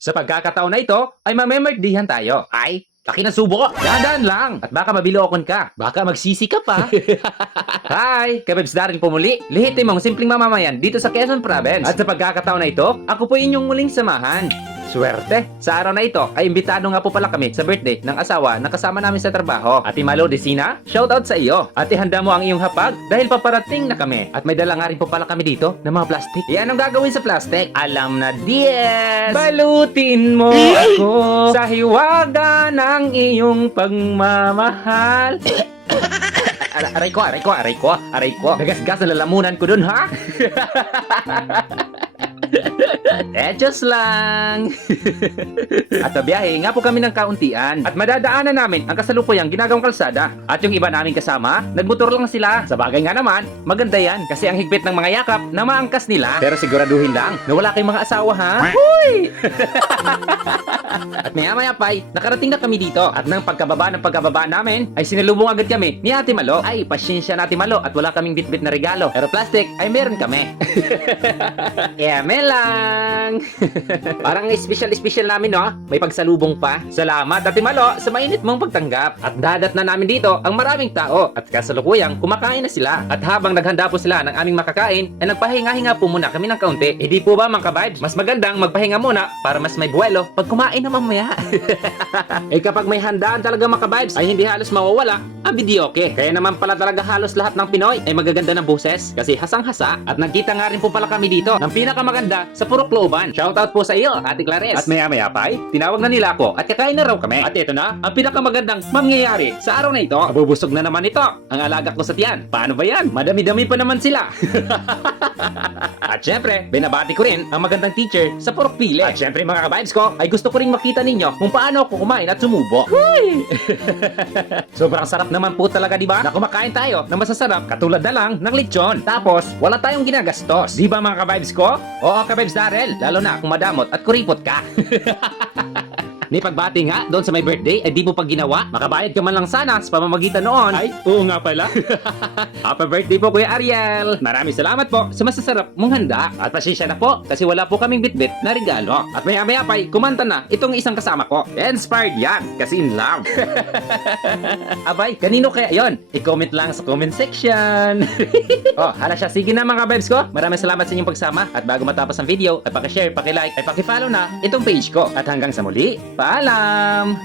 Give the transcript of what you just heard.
Sa pagkakataon na ito, ay mamemerddihan tayo. Ay, laki ng subo ko. Dahan lang. At baka mabilokon ka. Baka magsisi ka pa. Hi! Kabebs Daryl po muli. Lehitimong simpleng mamamayan dito sa Quezon Province. At sa pagkakataon na ito, ako po inyong muling samahan. Swerte! Sa araw na ito ay imbitado nga po pala kami sa birthday ng asawa na kasama namin sa trabaho. Ate Malo Desina, shoutout sa iyo. Ate, handa mo ang iyong hapag dahil paparating na kami. At may dala nga rin po pala kami dito ng mga plastic. Yan ang gagawin sa plastic. Alam na, DS! Balutin mo ako sa hiwaga ng iyong pagmamahal. Aray ko. Nagasgas na lalamunan ko dun, ha? Just lang. At biyahe nga po kami ng kauntian. At madadaanan namin ang kasalukuyang ginagawang kalsada. At yung iba naming kasama, nagmotor lang sila. Sa bagay nga naman, maganda yan. Kasi ang higpit ng mga yakap na maangkas nila. Pero siguraduhin lang na wala kayong mga asawa, ha? Huy! At maya pa'y nakarating na kami dito. At nang pagkababa namin, ay sinalubong agad kami ni Ate Malo. Ay, pasyensya na Ate Malo at wala kaming bitbit na regalo. Pero plastic ay meron kami. Eme lang. Parang special namin, no? May pagsalubong pa. Salamat, Ate Malo, sa mainit mong pagtanggap. At dadat na namin dito ang maraming tao. At kasalukuyang kumakain na sila. At habang naghanda po sila ng aming makakain, ay nagpahinga-hinga po muna kami ng kaunti. Eh di po ba, mga kabibes? Mas magandang magpahinga muna para mas may buwelo pag kumain na mamaya. Eh kapag may handaan talaga, mga kabibes, ay hindi halos mawawala ang videoke. Kaya naman pala talaga halos lahat ng Pinoy ay magaganda ng boses kasi hasang-hasa. At nagkita nga rin po pala kami dito ng pinakamaganda sa Purok Looban. Shoutout po sa iyo, Ate Clares. At maya pa ay tinawag na nila ako at kakain na raw kami. At ito na ang pinakamagandang mangyayari sa araw na ito. Abubusog na naman ito ang alaga ko sa tiyan. Paano ba yan? Madami-dami pa naman sila. At syempre, binabati ko rin ang magandang teacher sa Purok Pile. At syempre, mga kabibes ko, ay gusto ko rin makita ninyo kung paano ako kumain at sumubo. Sobrang sarap naman po talaga, di ba? Na kumakain tayo na masasarap katulad na lang ng lechon. Tapos, wala tayong ginagastos. Di ba, mga kabibes ko? Oo, kabibes Daryl. Lalo na kung madamot at kuripot ka. Ni pagbati nga doon sa may birthday ay di mo pa ginawa. Makabayad ka man lang sana sa pamamagitan noon. Ay, oo nga pala. Happy birthday po, Kuya Ariel. Maraming salamat po sa masasarap mong handa. At pasensya na po kasi wala po kaming bitbit na regalo. At maya pa'y kumanta na itong isang kasama ko. Inspired yan kasi in love. Abay, kanino kaya yon? I-comment lang sa comment section. Oh, hala siya. Sige na, mga vibes ko. Maraming salamat sa inyong pagsama. At bago matapos ang video, ay paki-share, paki-like, ay paki-follow na itong page ko. At hanggang sa muli, paalam!